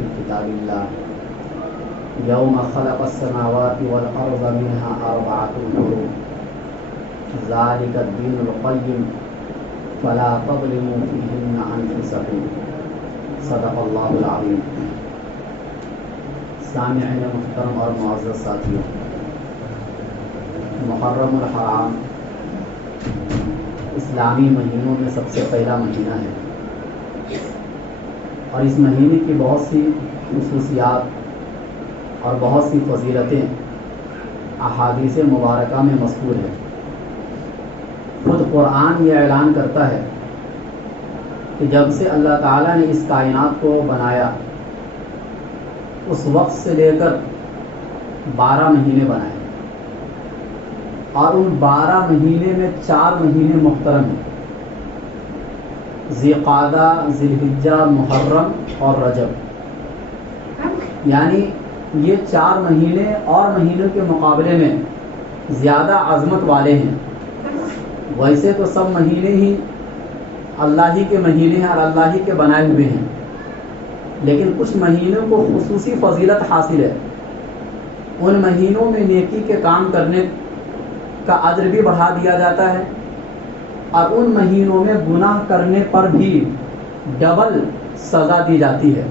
في كتاب الله يوم خلق السماوات والأرض منها أربعة حرم ذلك الدين القيم فلا تظلموا فيهن أنفسكم صدق الله العظيم. سامعین محترم اور معزز ساتھیوں، محرم الحرام اسلامی مہینوں میں سب سے پہلا مہینہ ہے، اور اس مہینے کی بہت سی خصوصیات اور بہت سی فضیلتیں احادیث مبارکہ میں مذکور ہے۔ خود قرآن یہ اعلان کرتا ہے کہ جب سے اللہ تعالیٰ نے اس کائنات کو بنایا اس وقت سے لے کر 12 مہینے بنائے، اور ان 12 مہینے میں 4 مہینے محترم ہیں، ذی قعدہ، ذی الحجہ، محرم اور رجب۔ یعنی یہ 4 مہینے اور مہینوں کے مقابلے میں زیادہ عظمت والے ہیں۔ ویسے تو سب مہینے ہی اللہ ہی کے مہینے ہیں اور اللہ ہی کے بنائے ہوئے ہیں، لیکن کچھ مہینوں کو خصوصی فضیلت حاصل ہے۔ ان مہینوں میں نیکی کے کام کرنے کا اجر بھی بڑھا دیا جاتا ہے، اور ان مہینوں میں گناہ کرنے پر بھی ڈبل سزا دی جاتی ہے۔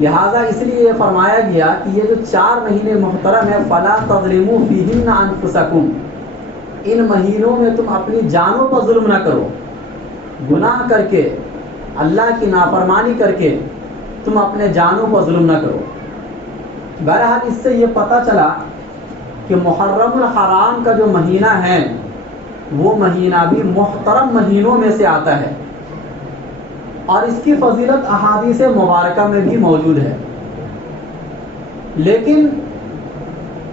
لہذا اس لیے یہ فرمایا گیا کہ یہ جو 4 مہینے محترم ہیں، فَلَا تَظْلِمُوا فِيهِنَّ أَنفُسَكُمْ، ان مہینوں میں تم اپنی جانوں پر ظلم نہ کرو، گناہ کر کے، اللہ کی نافرمانی کر کے تم اپنے جانوں پر ظلم نہ کرو۔ بہرحال اس سے یہ پتہ چلا کہ محرم الحرام کا جو مہینہ ہے وہ مہینہ بھی محترم مہینوں میں سے آتا ہے، اور اس کی فضیلت احادیث مبارکہ میں بھی موجود ہے۔ لیکن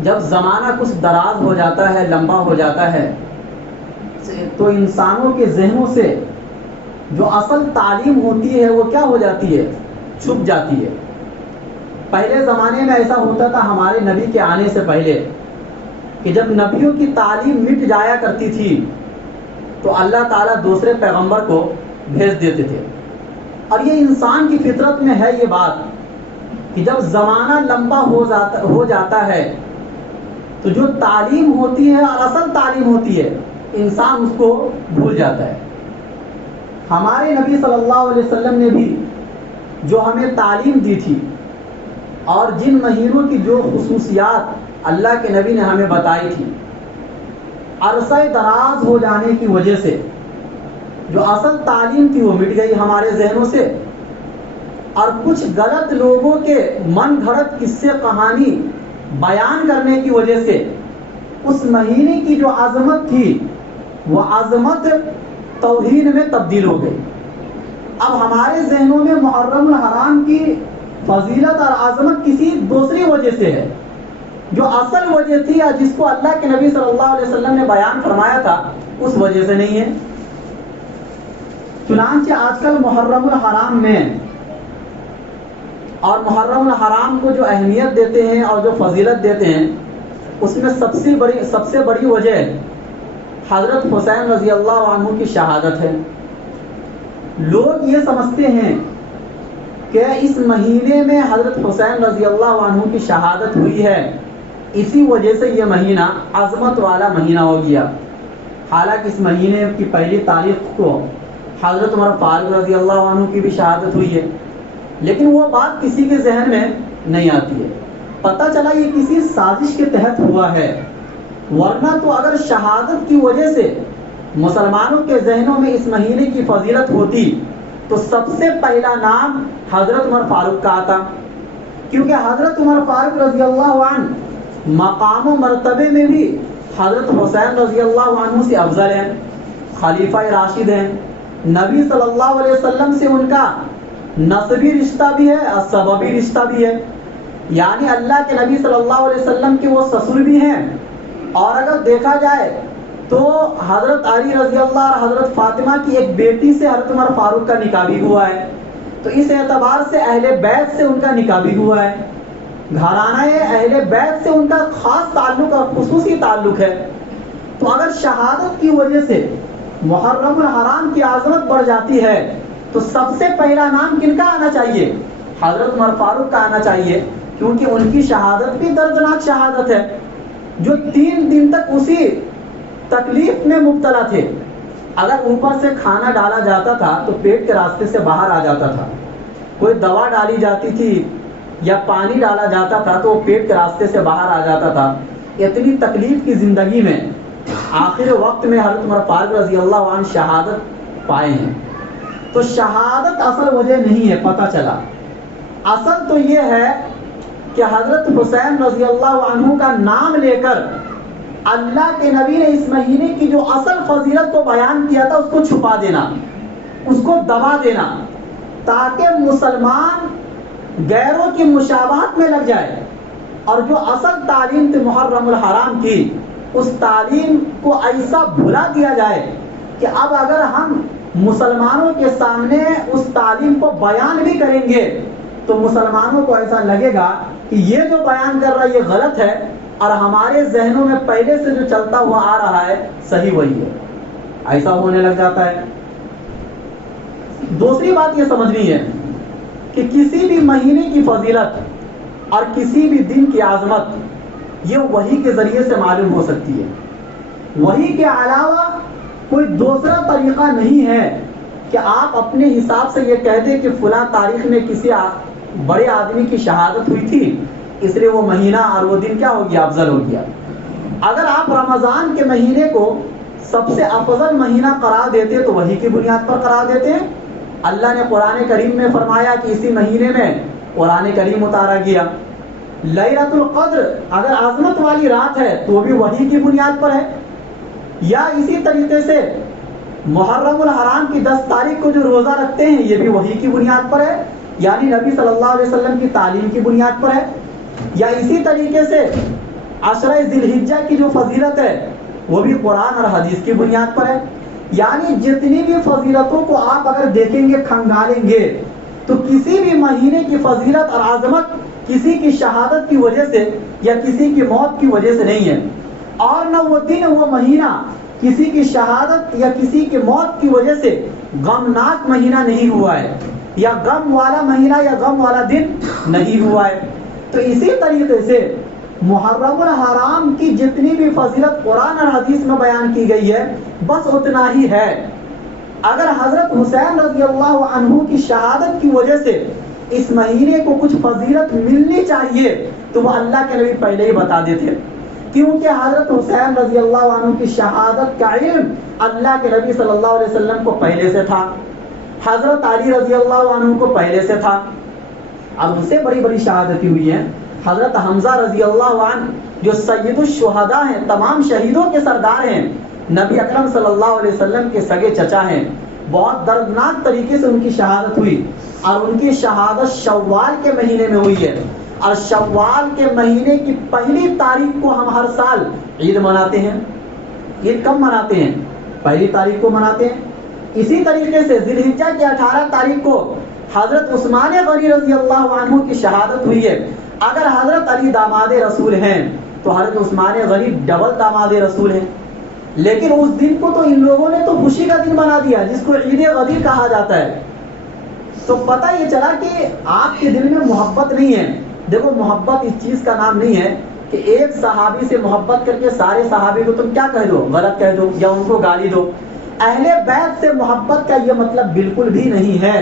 جب زمانہ کچھ دراز ہو جاتا ہے، لمبا ہو جاتا ہے، تو انسانوں کے ذہنوں سے جو اصل تعلیم ہوتی ہے وہ کیا ہو جاتی ہے؟ چھپ جاتی ہے۔ پہلے زمانے میں ایسا ہوتا تھا ہمارے نبی کے آنے سے پہلے کہ جب نبیوں کی تعلیم مٹ جایا کرتی تھی تو اللہ تعالیٰ دوسرے پیغمبر کو بھیج دیتے تھے، اور یہ انسان کی فطرت میں ہے یہ بات کہ جب زمانہ لمبا ہو جاتا ہے تو جو تعلیم ہوتی ہے اور اصل تعلیم ہوتی ہے انسان اس کو بھول جاتا ہے۔ ہمارے نبی صلی اللہ علیہ وسلم نے بھی جو ہمیں تعلیم دی تھی اور جن مہینوں کی جو خصوصیات اللہ کے نبی نے ہمیں بتائی تھی، عرصہ دراز ہو جانے کی وجہ سے جو اصل تعلیم تھی وہ مٹ گئی ہمارے ذہنوں سے، اور کچھ غلط لوگوں کے من گھڑت قصے کہانی بیان کرنے کی وجہ سے اس مہینے کی جو عظمت تھی وہ عظمت توہین میں تبدیل ہو گئی۔ اب ہمارے ذہنوں میں محرم الحرام کی فضیلت اور عظمت کسی دوسری وجہ سے ہے، جو اصل وجہ تھی یا جس کو اللہ کے نبی صلی اللہ علیہ وسلم نے بیان فرمایا تھا اس وجہ سے نہیں ہے۔ چنانچہ آج کل محرم الحرام میں اور محرم الحرام کو جو اہمیت دیتے ہیں اور جو فضیلت دیتے ہیں اس میں سب سے بڑی وجہ حضرت حسین رضی اللہ عنہ کی شہادت ہے۔ لوگ یہ سمجھتے ہیں کہ اس مہینے میں حضرت حسین رضی اللہ عنہ کی شہادت ہوئی ہے، اسی وجہ سے یہ مہینہ عظمت والا مہینہ ہو گیا، حالانکہ اس مہینے کی پہلی تاریخ کو حضرت عمر فاروق رضی اللہ عنہ کی بھی شہادت ہوئی ہے، لیکن وہ بات کسی کے ذہن میں نہیں آتی ہے۔ پتہ چلا یہ کسی سازش کے تحت ہوا ہے، ورنہ تو اگر شہادت کی وجہ سے مسلمانوں کے ذہنوں میں اس مہینے کی فضیلت ہوتی تو سب سے پہلا نام حضرت عمر فاروق کا آتا، کیونکہ حضرت عمر فاروق رضی اللہ عنہ مقام و مرتبے میں بھی حضرت حسین رضی اللہ عنہ سے افضل ہیں، خلیفہ راشد ہیں، نبی صلی اللہ علیہ وسلم سے ان کا نسبی رشتہ بھی ہے اور سببی رشتہ بھی ہے، یعنی اللہ کے نبی صلی اللہ علیہ وسلم کے وہ سسر بھی ہیں، اور اگر دیکھا جائے تو حضرت علی رضی اللہ اور حضرت فاطمہ کی ایک بیٹی سے حضرت عمر فاروق کا نکاح بھی ہوا ہے، تو اس اعتبار سے اہل بیت سے ان کا نکاح بھی ہوا ہے، گھرانہ اہل بیت سے ان کا خاص تعلق اور خصوصی تعلق ہے۔ تو اگر شہادت کی وجہ سے محرم الحرام کی عظمت بڑھ جاتی ہے تو سب سے پہلا نام کن کا آنا چاہیے؟ حضرت عمر فاروق کا آنا چاہیے، کیونکہ ان کی شہادت بھی دردناک شہادت ہے، جو 3 دن تک اسی تکلیف میں مبتلا تھے۔ اگر اوپر سے کھانا ڈالا جاتا تھا تو پیٹ کے راستے سے باہر آ جاتا تھا، کوئی دوا ڈالی جاتی تھی یا پانی ڈالا جاتا تھا تو وہ پیٹ کے راستے سے باہر آ جاتا تھا۔ اتنی تکلیف کی زندگی میں آخر وقت میں حضرت عمر فاروق رضی اللہ عنہ شہادت پائے ہیں۔ تو شہادت اصل وجہ نہیں ہے، پتہ چلا اصل تو یہ ہے کہ حضرت حسین رضی اللہ عنہ کا نام لے کر اللہ کے نبی نے اس مہینے کی جو اصل فضیلت کو بیان کیا تھا اس کو چھپا دینا، اس کو دبا دینا، تاکہ مسلمان غیروں کی مشابہت میں لگ جائے، اور جو اصل تعلیم تھی محرم الحرام کی، اس تعلیم کو ایسا بھلا دیا جائے کہ اب اگر ہم مسلمانوں کے سامنے اس تعلیم کو بیان بھی کریں گے تو مسلمانوں کو ایسا لگے گا کہ یہ جو بیان کر رہا ہے یہ غلط ہے، اور ہمارے ذہنوں میں پہلے سے جو چلتا ہوا آ رہا ہے صحیح وہی ہے، ایسا ہونے لگ جاتا ہے۔ دوسری بات یہ سمجھنی ہے کہ کسی بھی مہینے کی فضیلت اور کسی بھی دن کی عظمت یہ وحی کے ذریعے سے معلوم ہو سکتی ہے، وحی کے علاوہ کوئی دوسرا طریقہ نہیں ہے کہ آپ اپنے حساب سے یہ کہہ دیں کہ فلاں تاریخ میں کسی بڑے آدمی کی شہادت ہوئی تھی اس لیے وہ مہینہ اور وہ دن کیا ہو گیا، افضل ہو گیا۔ اگر آپ رمضان کے مہینے کو سب سے افضل مہینہ قرار دیتے تو وحی کی بنیاد پر قرار دیتے ہیں۔ اللہ نے قرآن کریم میں فرمایا کہ اسی مہینے میں قرآن کریم اتارا گیا۔ لیلۃ القدر اگر عظمت والی رات ہے تو بھی وحی کی بنیاد پر ہے، یا اسی طریقے سے محرم الحرام کی 10 تاریخ کو جو روزہ رکھتے ہیں یہ بھی وحی کی بنیاد پر ہے، یعنی نبی صلی اللہ علیہ وسلم کی تعلیم کی بنیاد پر ہے۔ یا اسی طریقے سے عشرہ ذی الحجہ کی جو فضیلت ہے وہ بھی قرآن اور حدیث کی بنیاد پر ہے۔ یعنی جتنی بھی فضیلتوں کو آپ اگر دیکھیں گے، کھنگالیں گے، تو کسی بھی مہینے کی فضیلت اور عظمت کسی کی شہادت کی وجہ سے یا کسی کی موت کی وجہ سے نہیں ہے، اور نہ وہ دن وہ مہینہ کسی کی شہادت یا کسی کی موت کی وجہ سے غمناک مہینہ نہیں ہوا ہے، یا غم والا مہینہ یا غم والا دن نہیں ہوا ہے۔ تو اسی طریقے سے محرم الحرام کی جتنی بھی فضیلت قرآن اور حدیث میں بیان کی گئی ہے بس اتنا ہی ہے۔ اگر حضرت حسین رضی اللہ عنہ کی شہادت کی وجہ سے اس مہینے کو کچھ فضیلت ملنی چاہیے تو وہ اللہ کے نبی پہلے ہی بتا دیتے، کیونکہ حضرت حسین رضی اللہ عنہ کی شہادت کا علم اللہ کے نبی صلی اللہ علیہ وسلم کو پہلے سے تھا، حضرت علی رضی اللہ عنہ کو پہلے سے تھا۔ اب ان سے بڑی بڑی شہادتیں ہوئی ہیں۔ حضرت حمزہ رضی اللہ عنہ جو سید الشہداء ہیں، تمام شہیدوں کے سردار ہیں، نبی اکرم صلی اللہ علیہ وسلم کے سگے چچا ہیں، بہت دردناک طریقے سے ان کی شہادت ہوئی، اور ان کی شہادت شوال کے مہینے میں ہوئی ہے، اور شوال کے مہینے کی پہلی تاریخ کو ہم ہر سال عید مناتے ہیں۔ عید کب مناتے ہیں؟ پہلی تاریخ کو مناتے ہیں۔ اسی طریقے سے ذی الحجہ کی 18 تاریخ کو حضرت عثمان غنی رضی اللہ عنہ کی شہادت ہوئی ہے۔ اگر حضرت علی داماد رسول ہیں تو حضرت عثمان غنی ڈبل داماد رسول ہیں، لیکن اس دن کو تو ان لوگوں نے تو خوشی کا دن بنا دیا جس کو عید غدیر کہا جاتا ہے۔ تو پتہ یہ چلا کہ آپ کے دل میں محبت نہیں ہے۔ دیکھو، محبت اس چیز کا نام نہیں ہے کہ ایک صحابی سے محبت کر کے سارے صحابی کو تم کیا کہہ دو، غلط کہہ دو یا ان کو گالی دو۔ اہل بیت سے محبت کا یہ مطلب بالکل بھی نہیں ہے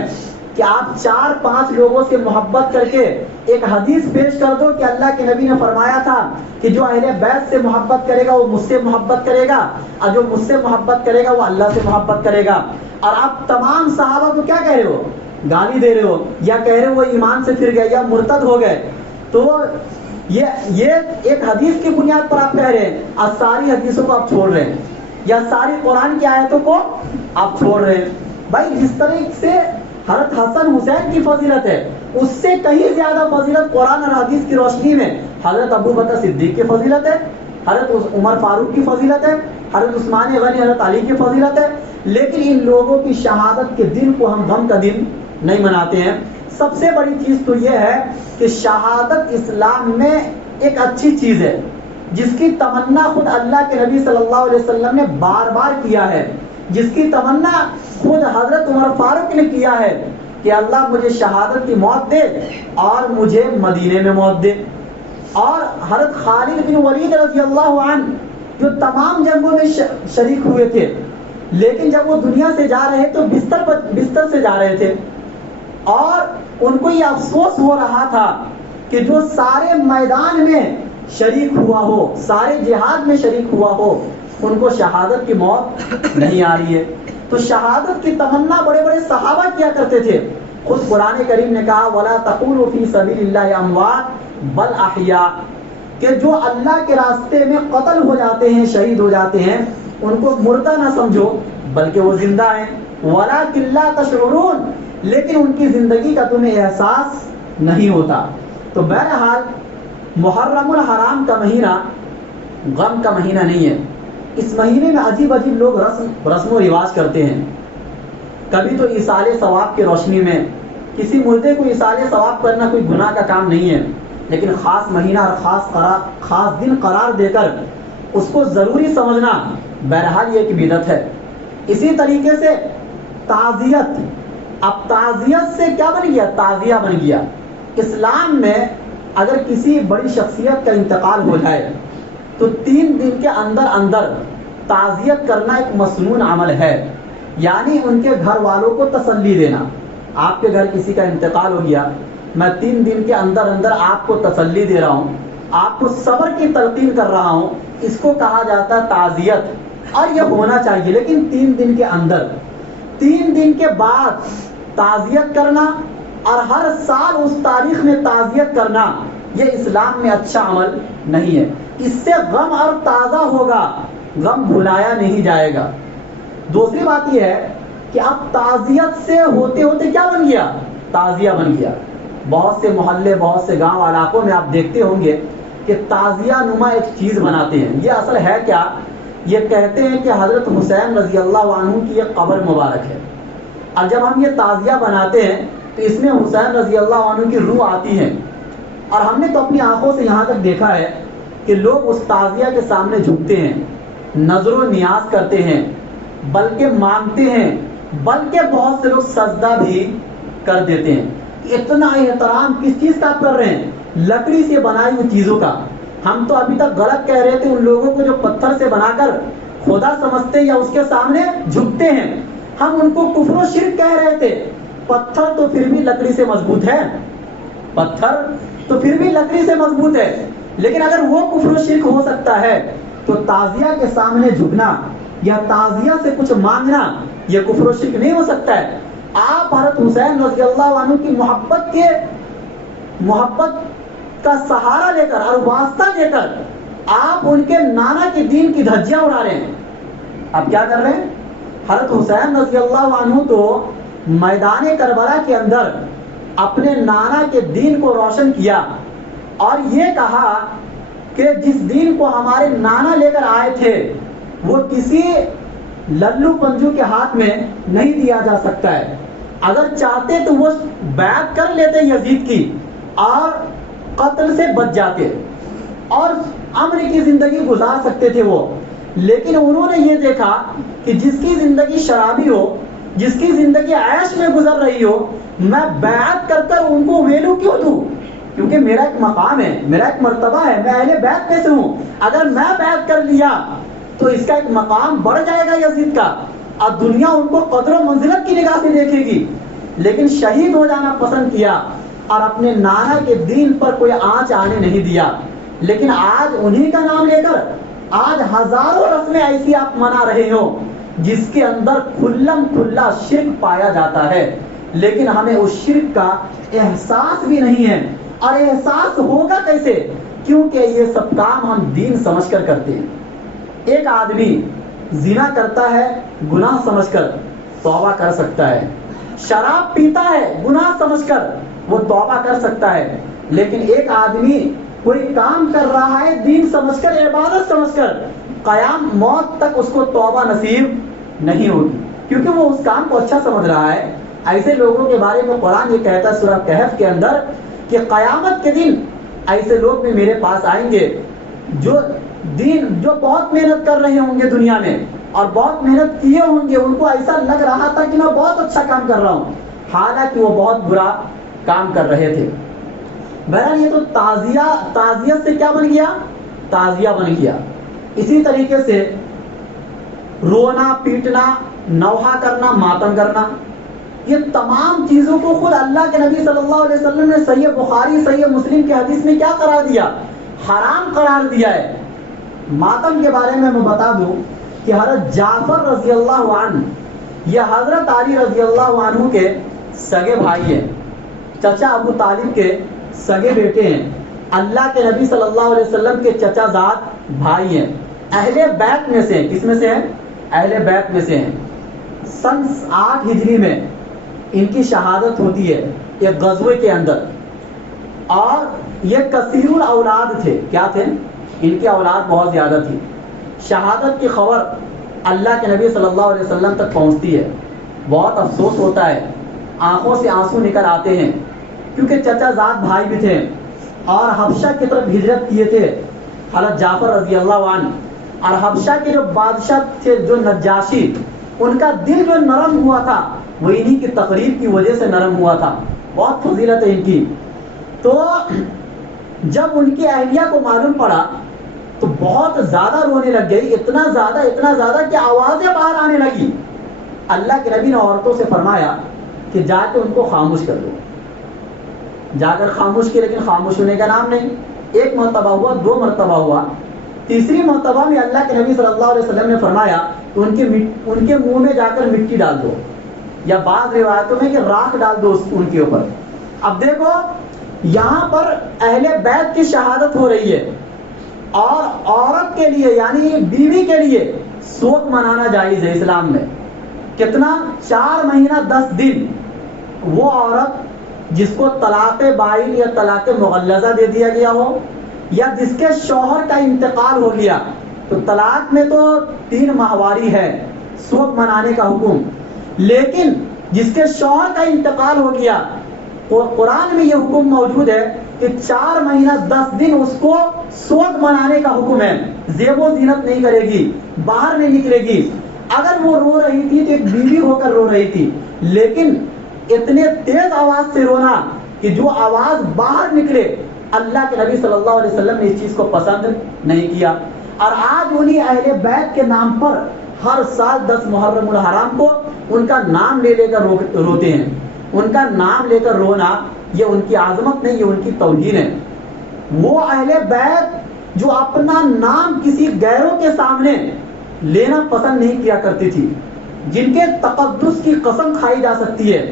کہ آپ 4-5 لوگوں سے محبت کر کے ایک حدیث پیش کر دو کہ اللہ کے نبی نے فرمایا تھا کہ جو اہل بیت سے محبت کرے گا وہ مجھ سے محبت کرے گا، اور جو مجھ سے محبت کرے گا وہ اللہ سے محبت کرے گا، اور آپ تمام صحابہ کو کیا کہہ رہے ہو، گالی دے رہے ہو، یا کہہ رہے ہو وہ ایمان سے پھر گئے یا مرتد ہو گئے۔ تو یہ ایک حدیث کی بنیاد پر آپ کہہ رہے ہیں، اور ساری حدیثوں کو آپ چھوڑ رہے ہیں، یا ساری قرآن کی آیتوں کو آپ چھوڑ رہے ہیں۔ بھائی، جس طرح سے حضرت حسن حسین کی فضیلت ہے اس سے کہیں زیادہ فضیلت قرآن اور حدیث کی روشنی میں حضرت ابو بکر صدیق کی فضیلت ہے، حضرت عمر فاروق کی فضیلت ہے، حضرت عثمان غنی، حضرت علی کی فضیلت ہے۔ لیکن ان لوگوں کی شہادت کے دن کو ہم غم کا دن نہیں مناتے ہیں۔ سب سے بڑی چیز تو یہ ہے کہ شہادت اسلام میں ایک اچھی چیز ہے جس کی تمنا خود اللہ کے نبی صلی اللہ علیہ وسلم نے بار بار کیا ہے، جس کی تمنا خود حضرت عمر فاروق نے کیا ہے کہ اللہ مجھے شہادت کی موت دے اور مجھے مدینے میں موت دے. اور حضرت خالد بن ولید رضی اللہ عنہ جو تمام جنگوں میں شریک ہوئے تھے، لیکن جب وہ دنیا سے جا رہے تو بستر سے جا رہے تھے، اور ان کو یہ افسوس ہو رہا تھا کہ جو سارے میدان میں شریک ہوا ہو، سارے جہاد میں شریک ہوا ہو، ان کو شہادت کی موت نہیں آ رہی ہے. تو شہادت کی تمنا بڑے بڑے صحابہ کیا کرتے تھے. خود قرآن کریم نے کہا وَلَا تَقُولُوا فِي سَبِيلِ اللَّهِ أَمْوَاتٌ بَلْ أَحْيَاءٌ، کہ جو اللہ کے راستے میں قتل ہو جاتے ہیں، شہید ہو جاتے ہیں، ان کو مردہ نہ سمجھو بلکہ وہ زندہ ہیں. وَلَٰكِن لَا تَشْعُرُونَ، لیکن ان کی زندگی کا تمہیں احساس نہیں ہوتا. تو بہرحال محرم الحرام کا مہینہ غم کا مہینہ نہیں ہے. اس مہینے میں عجیب عجیب لوگ رسم و رواج کرتے ہیں. کبھی تو ایصال ثواب کی روشنی میں کسی مردے کو ایصال ثواب کرنا کوئی گناہ کا کام نہیں ہے، لیکن خاص مہینہ اور خاص دن قرار دے کر اس کو ضروری سمجھنا بہرحال یہ ایک بدعت ہے. اسی طریقے سے تعزیت، اب تعزیت سے کیا بن گیا؟ تعزیہ بن گیا. اسلام میں اگر کسی بڑی شخصیت کا انتقال ہو جائے تو 3 دن کے اندر اندر تعزیت کرنا ایک مسنون عمل ہے. یعنی ان کے گھر والوں کو تسلی دینا. آپ کے گھر کسی کا انتقال ہو گیا، میں 3 دن کے اندر اندر آپ کو تسلی دے رہا ہوں، آپ کو صبر کی تلقین کر رہا ہوں. اس کو کہا جاتا ہے تعزیت، اور یہ ہونا چاہیے. لیکن 3 دن کے اندر، 3 دن کے بعد تعزیت کرنا اور ہر سال اس تاریخ میں تعزیت کرنا، یہ اسلام میں اچھا عمل نہیں ہے. اس سے غم اور تازہ ہوگا، غم بھلایا نہیں جائے گا. دوسری بات یہ ہے کہ اب تعزیت سے ہوتے ہوتے کیا بن گیا؟ تعزیہ بن گیا. بہت سے محلے، بہت سے گاؤں علاقوں میں آپ دیکھتے ہوں گے کہ تعزیہ نما ایک چیز بناتے ہیں. یہ اصل ہے کیا؟ یہ کہتے ہیں کہ حضرت حسین رضی اللہ عنہ کی یہ قبر مبارک ہے، اور جب ہم یہ تعزیہ بناتے ہیں تو اس میں حسین رضی اللہ عنہ کی روح آتی ہے. اور ہم نے تو اپنی آنکھوں سے یہاں تک دیکھا ہے کہ لوگ اس تعزیہ کے سامنے جھکتے ہیں، نظر و نیاز کرتے ہیں، بلکہ مانگتے ہیں، بلکہ بہت سے لوگ سجدہ بھی کر دیتے ہیں. اتنا احترام کس چیز کا کر رہے ہیں؟ لکڑی سے بنائی ہوئی چیزوں کا. ہم تو ابھی تک غلط کہہ رہے تھے ان لوگوں کو جو پتھر سے بنا کر خدا سمجھتے یا اس کے سامنے جھکتے ہیں. ہم ان کو کفر و شرک کہہ رہے تھے. پتھر تو پھر بھی لکڑی سے مضبوط ہے، پتھر تو پھر بھی لکڑی سے مضبوط ہے. لیکن اگر وہ کفر و شرک ہو سکتا ہے تو تعزیہ کے سامنے جھکنا یا تعزیہ سے کچھ مانگنا یہ کفر و شرک نہیں ہو سکتا ہے. آپ حضرت حسین رضی اللہ عنہ کی محبت کا سہارا لے کر اور واسطہ دے کر آپ ان کے نانا کے دین کی دھجیاں اڑا رہے ہیں. آپ کیا کر رہے ہیں؟ حضرت حسین رضی اللہ عنہ تو میدان کربلا کے اندر اپنے نانا کے دین کو روشن کیا اور یہ کہا کہ جس دین کو ہمارے نانا لے کر آئے تھے وہ کسی للو پنجو کے ہاتھ میں نہیں دیا جا سکتا ہے. اگر چاہتے تو وہ بیعت کر لیتے یزید کی اور قتل سے بچ جاتے اور امن کی زندگی گزار سکتے تھے وہ. لیکن انہوں نے یہ دیکھا کہ جس کی زندگی شرابی ہو، جس کی زندگی عیش میں گزر رہی ہو، میں بیعت کر کر ان کو ویلو کیوں دوں؟ کیونکہ میرا ایک مقام ہے، میرا ایک مرتبہ ہے، میں اہل بیعت میں سے ہوں. اگر میں بیعت کر لیا تو اس کا ایک مقام بڑھ جائے گا یزید کا، اور دنیا ان کو قدر و منزلت کی نگاہ سے دیکھے گی. لیکن شہید ہو جانا پسند کیا اور اپنے نانا کے دین پر کوئی آنچ آنے نہیں دیا. لیکن آج انہی کا نام لے کر آج ہزاروں رسمیں ایسی آپ منا رہے ہو جس کے اندر کھلم کھلا شرک پایا جاتا ہے، لیکن ہمیں اس شرک کا احساس بھی نہیں ہے. اور احساس ہوگا کیسے؟ کیونکہ یہ سب کام ہم دین سمجھ کر کرتے ہیں. ایک آدمی زنا کرتا ہے گناہ سمجھ کر توبہ کر سکتا ہے، شراب پیتا ہے گناہ سمجھ کر وہ توبہ کر سکتا ہے. لیکن ایک آدمی کوئی کام کر رہا ہے دین سمجھ کر، عبادت سمجھ کر، قیام موت تک اس کو توبہ نصیب نہیں ہوگی، کیونکہ وہ اس کام کو اچھا سمجھ رہا ہے. ایسے لوگوں کے بارے میں قرآن یہ کہتا ہے سورہ کہف کے اندر کہ قیامت کے دن ایسے لوگ بھی میرے پاس آئیں گے جو بہت محنت کر رہے ہوں گے دنیا میں، اور بہت محنت کیے ہوں گے، ان کو ایسا لگ رہا تھا کہ میں بہت اچھا کام کر رہا ہوں، حالانکہ وہ بہت برا کام کر رہے تھے۔ بہرحال یہ تو تعزیت سے کیا بن گیا؟ تعزیہ بن گیا۔ اسی طریقے سے رونا، پیٹنا، نوحہ کرنا، ماتم کرنا، یہ تمام چیزوں کو خود اللہ کے نبی صلی اللہ علیہ وسلم نے صحیح بخاری، صحیح مسلم کی حدیث میں کیا قرار دیا؟ حرام قرار دیا ہے۔ ماتم کے بارے میں بتا دوں کہ حضرت جعفر رضی اللہ عنہ یہ حضرت علی رضی اللہ عنہ کے سگے بھائی ہیں، چچا ابو طالب کے سگے بیٹے ہیں، اللہ کے نبی صلی اللہ علیہ وسلم کے چچا زاد بھائی ہیں، اہل بیت میں سے ہیں۔ کس میں سے ہیں؟ اہل بیت میں سے ہیں۔ سن 8 ہجری میں ان کی شہادت ہوتی ہے ایک غزوے کے اندر، اور یہ کثیر الاولاد تھے۔ کیا تھے؟ ان کی اولاد بہت زیادہ تھی۔ شہادت کی خبر اللہ کے نبی صلی اللہ علیہ وسلم تک پہنچتی ہے، بہت افسوس ہوتا ہے، آنکھوں سے آنسو نکل آتے ہیں، کیونکہ چچا زاد بھائی بھی تھے اور حبشہ کی طرف ہجرت کیے تھے حضرت جعفر رضی اللہ عنہ، اور حبشہ کے جو بادشاہ تھے، جو نجاشی، ان کا دل جو نرم ہوا تھا وہ انہی کی تقریب کی وجہ سے نرم ہوا تھا، بہت فضیلت ہے ان کی۔ تو جب ان کی اہلیہ کو معلوم پڑا تو بہت زیادہ رونے لگ گئی، اتنا زیادہ کہ آوازیں باہر آنے لگی۔ اللہ کے نبی نے عورتوں سے فرمایا کہ جا کے ان کو خاموش کر دو۔ جا کر خاموش کیے، لیکن خاموش ہونے کا نام نہیں۔ ایک مرتبہ ہوا، 2 مرتبہ ہوا، تیسری مرتبہ میں اللہ کے نبی صلی اللہ علیہ وسلم نے فرمایا کہ ان کے منہ میں جا کر مٹی ڈال دو، یا بعض روایتوں میں کہ راکھ ڈال دو ان کے اوپر۔ اب دیکھو یہاں پر اہل بیت کی شہادت ہو رہی ہے، اور عورت کے لیے یعنی بیوی کے لیے سوگ منانا جائز ہے اسلام میں۔ کتنا؟ 4 مہینہ 10 دن۔ وہ عورت جس کو طلاق بائن یا طلاق مغلظہ دے دیا گیا ہو، یا جس کے شوہر کا انتقال ہو گیا، تو طلاق میں تو 3 ماہواری ہے سوگ منانے کا حکم، لیکن جس کے شوہر کا انتقال ہو گیا، قرآن میں یہ حکم موجود ہے کہ 4 مہینہ 10 دن اس کو سوگ منانے کا حکم ہے۔ زیب و زینت نہیں کرے گی، باہر نہیں نکلے گی۔ اگر وہ رو رہی تھی تو ایک بیوی ہو کر رو رہی تھی، لیکن اتنے تیز آواز سے رونا کہ جو آواز باہر نکلے، اللہ کے نبی صلی اللہ علیہ وسلم نے اس چیز کو پسند نہیں کیا۔ اور آج انہی اہل بیت کے نام پر ہر سال 10 محرم الحرام کو ان کا نام لے کر روتے ہیں۔ ان کا نام لے کر رونا یہ ان کی عظمت نہیں، یہ ان کی توہین ہے۔ وہ اہل بیت جو اپنا نام کسی غیروں کے سامنے لینا پسند نہیں کیا کرتی تھی، جن کے تقدس کی قسم کھائی جا سکتی ہے،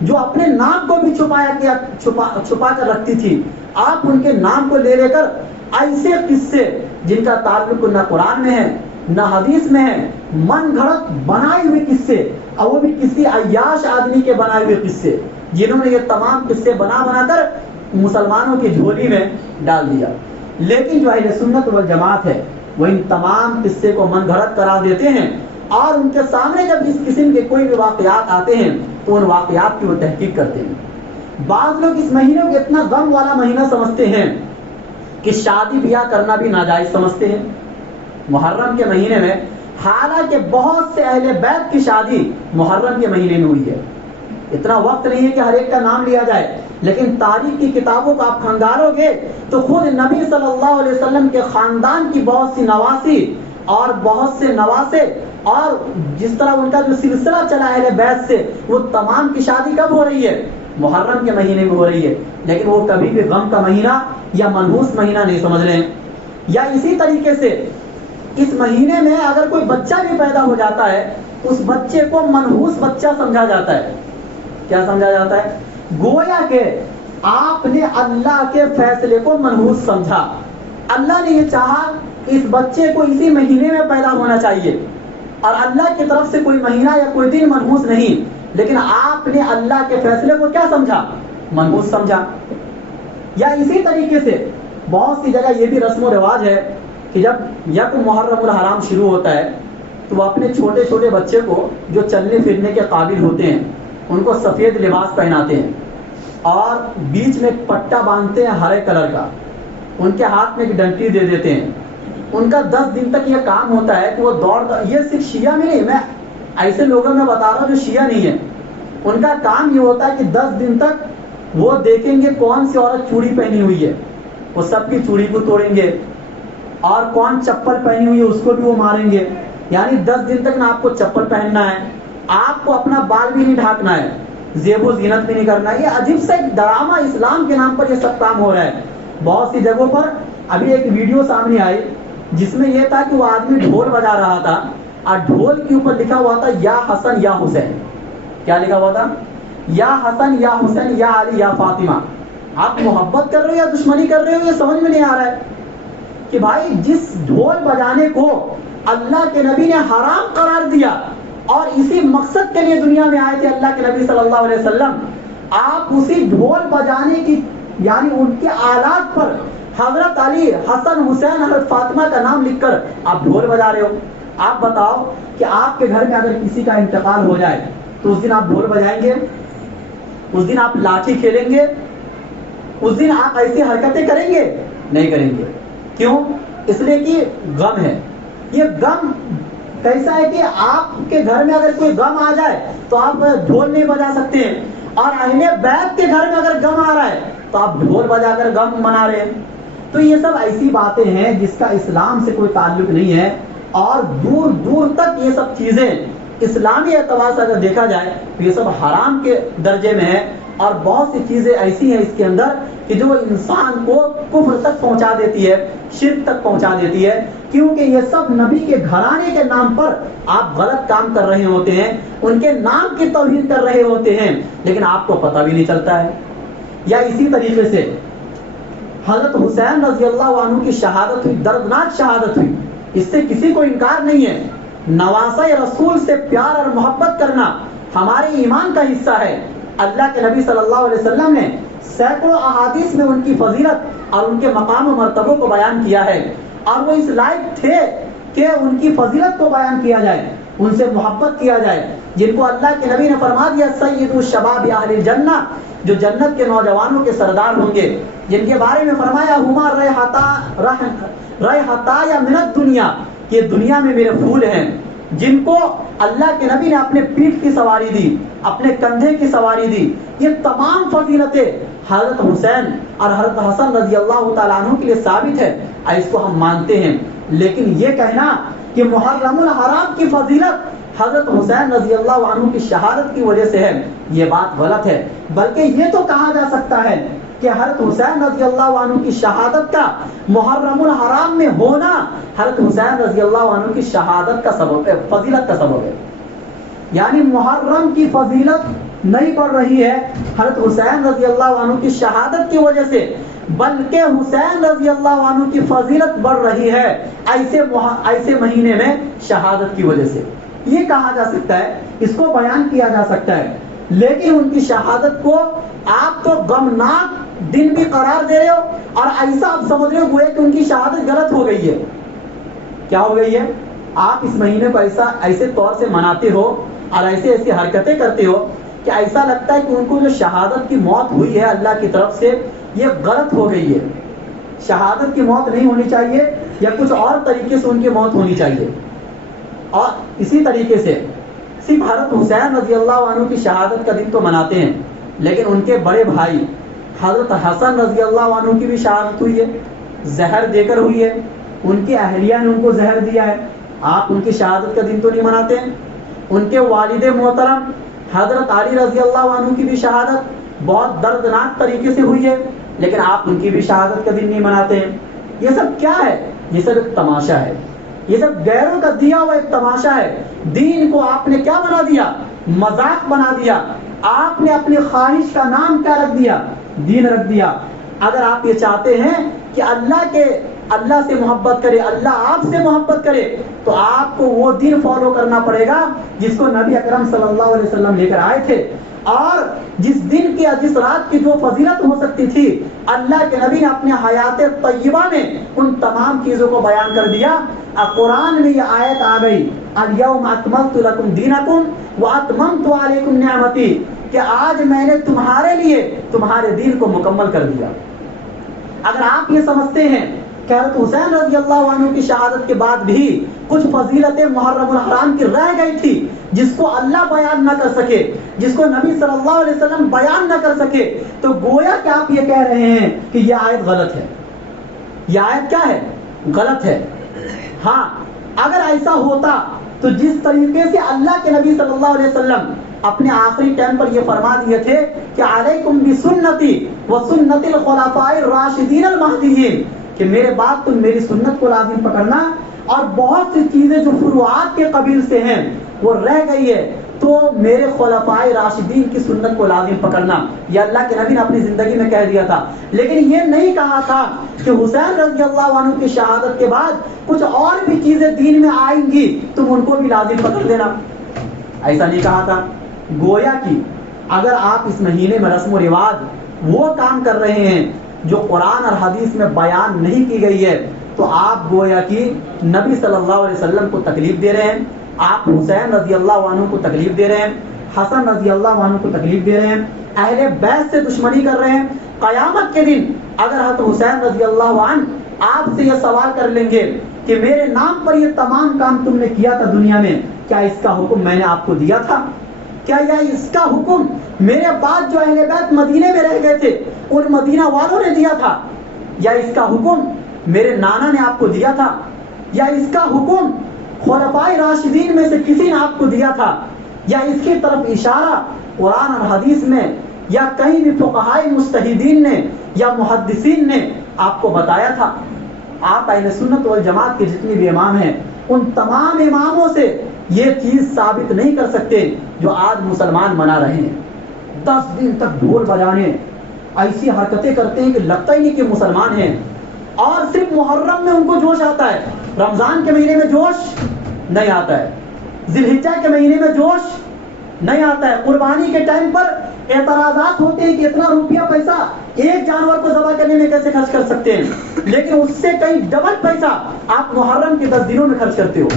جو اپنے نام کو بھی چھپا کر رکھتی تھی، آپ ان کے نام کو لے کر ایسے قصے جن کا تعلق نہ قرآن میں ہے نہ حدیث میں ہے، من گھڑت بنائے ہوئے قصے، اور وہ بھی کسی عیاش آدمی کے بنائے ہوئے قصے، جنہوں نے یہ تمام قصے بنا کر مسلمانوں کی جھولی میں ڈال دیا۔ لیکن جو اہل سنت والجماعت ہے وہ ان تمام قصے کو من گھڑت قرار دیتے ہیں، اور ان کے سامنے جب اس قسم کے کوئی بھی واقعات آتے ہیں تو ان واقعات کی وہ تحقیق کرتے ہیں۔ بعض لوگ اس مہینے کو اتنا غم والا مہینہ سمجھتے ہیں کہ شادی بیاہ کرنا بھی ناجائز سمجھتے ہیں محرم کے مہینے میں، حالانکہ بہت سے اہل بیت کی شادی محرم کے مہینے میں ہوئی ہے۔ اتنا وقت نہیں ہے کہ ہر ایک کا نام لیا جائے، لیکن تاریخ کی کتابوں کو آپ کھنگالو گے تو خود نبی صلی اللہ علیہ وسلم کے خاندان کی بہت سی نواسی اور بہت سے نواسے، اور جس طرح ان کا جو سلسلہ چلا اہل بیت سے، وہ تمام کی شادی کب ہو رہی ہے؟ محرم کے مہینے میں ہو رہی ہے، لیکن وہ کبھی بھی غم کا مہینہ یا منحوس مہینہ نہیں سمجھ رہے ہیں۔ یا اسی طریقے سے اس مہینے میں اگر کوئی بچہ بھی پیدا ہو جاتا ہے، اس بچے کو منحوس بچہ سمجھا جاتا ہے۔ کیا سمجھا جاتا ہے؟ گویا کہ آپ نے اللہ کے فیصلے کو منحوس سمجھا۔ اللہ نے یہ چاہا اس بچے کو اسی مہینے میں پیدا ہونا چاہیے، اور اللہ کی طرف سے کوئی مہینہ یا کوئی دن منحوس نہیں، لیکن آپ نے اللہ کے فیصلے کو کیا سمجھا؟ منحوس سمجھا۔ یا اسی طریقے سے بہت سی جگہ یہ بھی رسم و رواج ہے کہ جب یکم محرم الحرام شروع ہوتا ہے تو وہ اپنے چھوٹے چھوٹے بچے کو جو چلنے پھرنے کے قابل ہوتے ہیں ان کو سفید لباس پہناتے ہیں، اور بیچ میں ایک پٹا باندھتے ہیں ہرے کلر کا، ان کے ہاتھ میں ایک ڈنٹی دے دیتے ہیں، ان کا 10 دن تک یہ کام ہوتا ہے کہ وہ یہ صرف شیعہ میں نہیں، میں ایسے لوگوں میں بتا رہا ہوں جو شیعہ نہیں ہے، ان کا کام یہ ہوتا ہے کہ 10 دن تک وہ دیکھیں گے کون سی عورت چوڑی پہنی ہوئی ہے، وہ سب کی چوڑی کو توڑیں گے، اور کون چپل پہنی ہوئی ہے اس کو بھی وہ ماریں گے. یعنی 10 دن تک نہ آپ کو چپل پہننا ہے، آپ کو اپنا بال بھی نہیں ڈھانکنا ہے، زیب و زینت بھی نہیں کرنا ہے. یہ عجیب سا ایک ڈرامہ اسلام کے نام پر یہ سب کام ہو رہا ہے. بہت سی جگہوں پر ابھی ایک ویڈیو سامنے آئی جس میں یہ تھا کہ وہ آدمی ڈھول بجا رہا تھا اور ڈھول کے اوپر لکھا ہوا تھا یا حسن یا حسین. کیا لکھا ہوا تھا؟ یا حسن یا حسین یا علی یا فاطمہ. آپ محبت کر رہے ہو یا دشمنی کر رہے ہو یہ سمجھ میں نہیں آ رہا ہے کہ بھائی جس ڈھول بجانے کو اللہ کے نبی نے حرام قرار دیا اور اسی مقصد کے لیے دنیا میں آئے تھے اللہ کے نبی صلی اللہ علیہ وسلم، آپ اسی ڈھول بجانے کی یعنی ان کے آلات پر حضرت علی، حسن، حسین، حضرت فاطمہ کا نام لکھ کر آپ ڈھول بجا رہے ہو. آپ بتاؤ کہ آپ کے گھر میں اگر کسی کا انتقال ہو جائے تو اس دن آپ ڈھول بجائیں گے؟ اس دن آپ لاٹھی کھیلیں گے؟ اس دن آپ ایسی حرکتیں کریں گے؟ نہیں کریں گے. کیوں؟ اس لیے کہ غم ہے. یہ غم کیسا ہے کہ آپ کے گھر میں اگر کوئی غم آ جائے تو آپ ڈھول نہیں بجا سکتے ہیں، اور اہل بیت کے گھر میں اگر غم آ رہا ہے تو آپ ڈھول بجا کر غم منا رہے ہیں. تو یہ سب ایسی باتیں ہیں جس کا اسلام سے کوئی تعلق نہیں ہے، اور دور دور تک یہ سب چیزیں اسلامی اعتبار سے اگر دیکھا جائے تو یہ سب حرام کے درجے میں ہے. اور بہت سی چیزیں ایسی ہیں اس کے اندر کہ جو انسان کو کفر تک پہنچا دیتی ہے، شرک تک پہنچا دیتی ہے، کیونکہ یہ سب نبی کے گھرانے کے نام پر آپ غلط کام کر رہے ہوتے ہیں، ان کے نام کی توہین کر رہے ہوتے ہیں، لیکن آپ کو پتہ بھی نہیں چلتا ہے. یا اسی طریقے سے حضرت حسین رضی اللہ عنہ کی شہادت ہوئی، دردناک شہادت ہوئی، اس سے کسی کو انکار نہیں ہے. نواسہ رسول سے پیار اور محبت کرنا ہمارے ایمان کا حصہ ہے. اللہ کے نبی صلی اللہ علیہ وسلم نے سینکڑوں احادیث میں ان کی فضیلت اور ان کے مقام و مرتبوں کو بیان کیا ہے، اور وہ اس لائق تھے کہ ان کی فضیلت کو بیان کیا جائے، ان سے محبت کیا جائے، جن کو اللہ کے نبی نے فرما دیا سید الشباب اہل الجنہ، جو جنت کے نوجوانوں کے سردار ہوں گے، جن کے بارے میں فرمایا ہما ریحتا یا من الدنیا، یہ دنیا میں میرے پھول ہیں، جن کو اللہ کے نبی نے اپنے پیٹھ کی سواری دی، اپنے کندھے کی سواری دی. یہ تمام فضیلتیں حضرت حسین اور حضرت حسن رضی اللہ تعالیٰ عنہ کے لیے ثابت ہے، اس کو ہم مانتے ہیں. لیکن یہ کہنا کہ محرم الحرام کی فضیلت حضرت حسین رضی اللہ عنہ کی شہادت کی وجہ سے ہے، یہ بات غلط ہے. بلکہ یہ تو کہا جا سکتا ہے کہ حضرت حسین رضی اللہ عنہ کی شہادت کا محرم الحرام میں ہونا حضرت حسین رضی اللہ عنہ کی شہادت کا سبب ہے، فضیلت کا سبب ہے. یعنی محرم کی فضیلت نہیں بڑھ رہی ہے حضرت حسین رضی اللہ عنہ کی شہادت کی وجہ سے، بلکہ حسین رضی اللہ عنہ کی فضیلت بڑھ رہی ہے ایسے مہینے میں شہادت کی وجہ سے. یہ کہا جا سکتا ہے، اس کو بیان کیا جا سکتا ہے. لیکن ان کی شہادت کو آپ تو غمناک دن بھی قرار دے رہے ہو، اور ایسا آپ سمجھ رہے ہو کہ ان کی شہادت غلط ہو گئی ہے. کیا ہو گئی ہے؟ آپ اس مہینے کو ایسے طور سے مناتے ہو اور ایسی حرکتیں کرتے ہو کہ ایسا لگتا ہے کہ ان کو جو شہادت کی موت ہوئی ہے اللہ کی طرف سے یہ غلط ہو گئی ہے. شہادت کی موت نہیں ہونی چاہیے، یا کچھ اور طریقے سے ان کی موت ہونی چاہیے. اور اسی طریقے سے صرف حضرت حسین رضی اللہ عنہ کی شہادت کا دن تو مناتے ہیں، لیکن ان کے بڑے بھائی حضرت حسن رضی اللہ عنہ کی بھی شہادت ہوئی ہے، زہر دے کر ہوئی ہے. ان کی اہلیہ نے ان کو زہر دیا ہے، آپ ان کی شہادت کا دن تو نہیں مناتے ہیں. ان کے والد محترم حضرت علی رضی اللہ عنہ کی بھی شہادت بہت دردناک طریقے سے ہوئی ہے، لیکن آپ ان کی بھی شہادت کا دن نہیں مناتے ہیں. یہ سب کیا ہے؟ یہ سب ایک تماشا ہے، یہ سب غیروں کا دیا ہوا ایک تماشا ہے. دین کو آپ نے کیا بنا دیا؟ مذاق بنا دیا. آپ نے اپنی خواہش کا نام کیا رکھ دیا؟ دین رکھ دیا. اگر آپ یہ چاہتے ہیں کہ اللہ سے محبت کرے، اللہ آپ سے محبت کرے، تو آپ کو وہ دین فالو کرنا پڑے گا جس کو نبی اکرم صلی اللہ علیہ وسلم لے کر آئے تھے. اور جس دن کی جس رات کی جو فضیلت ہو سکتی تھی اللہ کے نبی نے اپنے حیات طیبہ میں ان تمام چیزوں کو بیان کر دیا. قرآن میں یہ آیت آ گئی الیوم اکملت لکم دینکم واتممت علیکم نعمتی، کہ آج میں نے تمہارے لیے تمہارے دین کو مکمل کر دیا. اگر آپ یہ سمجھتے ہیں کہ حضرت حسین رضی اللہ عنہ کی شہادت کے بعد بھی کچھ فضیلتیں محرم الحرام کی رہ گئی تھی جس کو اللہ بیان نہ کر سکے، جس کو نبی صلی اللہ علیہ وسلم بیان نہ کر سکے، تو گویا کہ آپ یہ کہہ رہے ہیں کہ یہ آیت غلط ہے، یہ آیت کیا ہے؟ غلط ہے۔ ہاں اگر ایسا ہوتا تو جس طریقے سے اللہ کے نبی صلی اللہ علیہ وسلم اپنے آخری ٹائم پر یہ فرما دیے تھے کہ علیکم بسنتی وسنت الخلفاء الراشدین المہدیین، کہ میرے بعد تم میری سنت کو لازم پکڑنا، اور بہت سی چیزیں جو فروعات کے قبیل سے ہیں وہ رہ گئی ہے تو میرے خلفاء راشدین کی سنت کو لازم پکڑنا، یہ اللہ کے نبی نے اپنی زندگی میں کہہ دیا تھا۔ لیکن یہ نہیں کہا تھا کہ حسین رضی اللہ عنہ کی شہادت کے بعد کچھ اور بھی چیزیں دین میں آئیں گی تم ان کو بھی لازم پکڑ دینا، ایسا نہیں کہا تھا۔ گویا کہ اگر آپ اس مہینے میں رسم و رواج وہ کام کر رہے ہیں جو قرآن اور حدیث میں بیان نہیں کی گئی ہے تو آپ گویا کہ نبی صلی اللہ علیہ وسلم کو تکلیف دے رہے ہیں، آپ حسین رضی اللہ عنہ کو تکلیف دے رہے ہیں، حسن رضی اللہ عنہ کو تکلیف دے رہے ہیں، اہل بیت سے دشمنی کر رہے ہیں۔ قیامت کے دن اگر حضرت حسین رضی اللہ عنہ آپ سے یہ سوال کر لیں گے کہ میرے نام پر یہ تمام کام تم نے کیا تھا دنیا میں، کیا اس کا حکم میں نے آپ کو دیا تھا؟ کیا یہ اس کا حکم میرے بعد جو اہل بیت مدینے میں رہ گئے تھے ان مدینہ والوں نے دیا تھا، یا اس کا حکم میرے نانا نے آپ کو دیا تھا، یا اس کا حکم خلفاء راشدین میں سے کسی نے آپ کو دیا تھا، یا اس کی طرف اشارہ قرآن اور حدیث میں یا کہیں بھی فقہاء مجتہدین نے یا محدثین نے آپ کو بتایا تھا؟ آپ اہل سنت والجماعت کے جتنے بھی امام ہیں ان تمام اماموں سے یہ چیز ثابت نہیں کر سکتے جو آج مسلمان منا رہے ہیں۔ 10 دن تک ڈھول بجانے، ایسی حرکتیں کرتے ہیں کہ لگتا ہی نہیں کہ مسلمان ہیں، اور صرف محرم میں ان کو جوش آتا ہے، رمضان کے مہینے میں جوش نہیں آتا ہے، ذی الحجہ کے مہینے میں جوش نہیں آتا ہے، قربانی کے ٹائم پر اعتراضات ہوتے ہیں کہ اتنا روپیہ پیسہ ایک جانور کو ذبح کرنے میں کیسے خرچ کر سکتے ہیں، لیکن اس سے کئی ڈبل پیسہ آپ محرم کے 10 دنوں میں خرچ کرتے ہو۔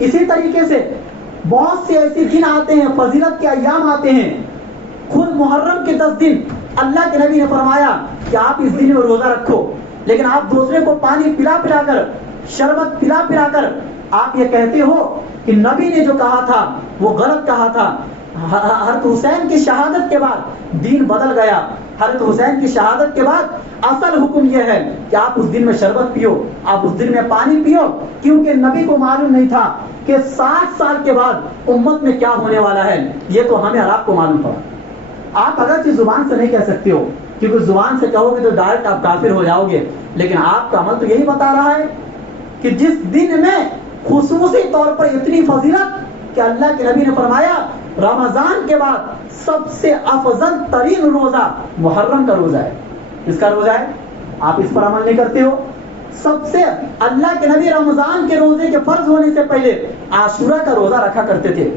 اسی طریقے سے بہت سے ایسے دن آتے ہیں، فضیلت کے ایام آتے ہیں، خود محرم کے 10 دن اللہ کے نبی نے فرمایا کہ آپ اس دن میں روزہ رکھو، لیکن آپ دوسرے کو پانی پلا پلا کر، شربت پلا پلا کر آپ یہ کہتے ہو کہ نبی نے جو کہا تھا وہ غلط کہا تھا۔ حضرت حسین کی شہادت کے بعد دین بدل گیا۔ حضرت حسین کی شہادت کے بعد اصل حکم یہ ہے کہ آپ اس دن میں شربت پیو، آپ اس دن میں پانی پیو، کیونکہ نبی کو معلوم نہیں تھا کہ 60 سال کے بعد امت میں کیا ہونے والا ہے، یہ تو ہمیں اور آپ کو معلوم پڑا۔ آپ اگرچہ زبان سے نہیں کہہ سکتے ہو، کیونکہ زبان سے کہو گے تو ڈائریکٹ آپ کافر ہو جاؤ گے، لیکن آپ کا عمل تو یہی بتا رہا ہے کہ جس دن میں خصوصی طور پر اتنی فضیلت کہ اللہ کے نبی نے فرمایا رمضان کے بعد سب سے افضل ترین روزہ محرم کا روزہ ہے، اس کا روزہ ہے، آپ اس پر عمل نہیں کرتے ہو۔ سب سے اللہ کے نبی رمضان کے روزے کے فرض ہونے سے پہلے عاشورہ کا روزہ رکھا کرتے تھے،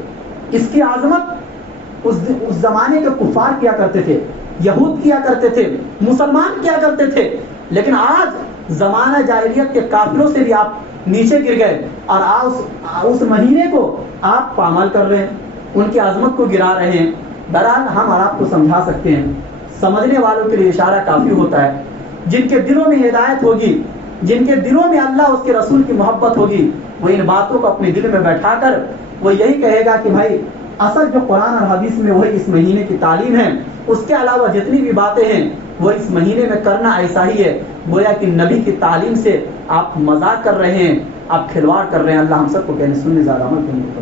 اس کی عظمت اس زمانے کے کفار کیا کرتے تھے، یہود کیا کرتے تھے، مسلمان کیا کرتے تھے، لیکن آج زمانہ جاہلیت کے کافروں سے بھی آپ نیچے گر گئے اور اس مہینے کو آپ پامال کر رہے ہیں، ان کی عظمت کو گرا رہے ہیں۔ بہرحال ہم اور آپ کو سمجھا سکتے ہیں، سمجھنے والوں کے لیے اشارہ کافی ہوتا ہے۔ جن کے دلوں میں ہدایت ہوگی، جن کے دلوں میں اللہ اس کے رسول کی محبت ہوگی، وہ ان باتوں کو اپنے دل میں بیٹھا کر وہ یہی کہے گا کہ بھائی اصل جو قرآن اور حدیث میں وہی اس مہینے کی تعلیم ہے، اس کے علاوہ جتنی بھی باتیں ہیں وہ اس مہینے میں کرنا ایسا ہی ہے، گویا کہ نبی کی تعلیم سے آپ مذاق کر رہے ہیں، آپ کھلواڑ کر رہے ہیں۔ اللہ ہم سب کو کہنے سننے زیادہ عمل کرنے کو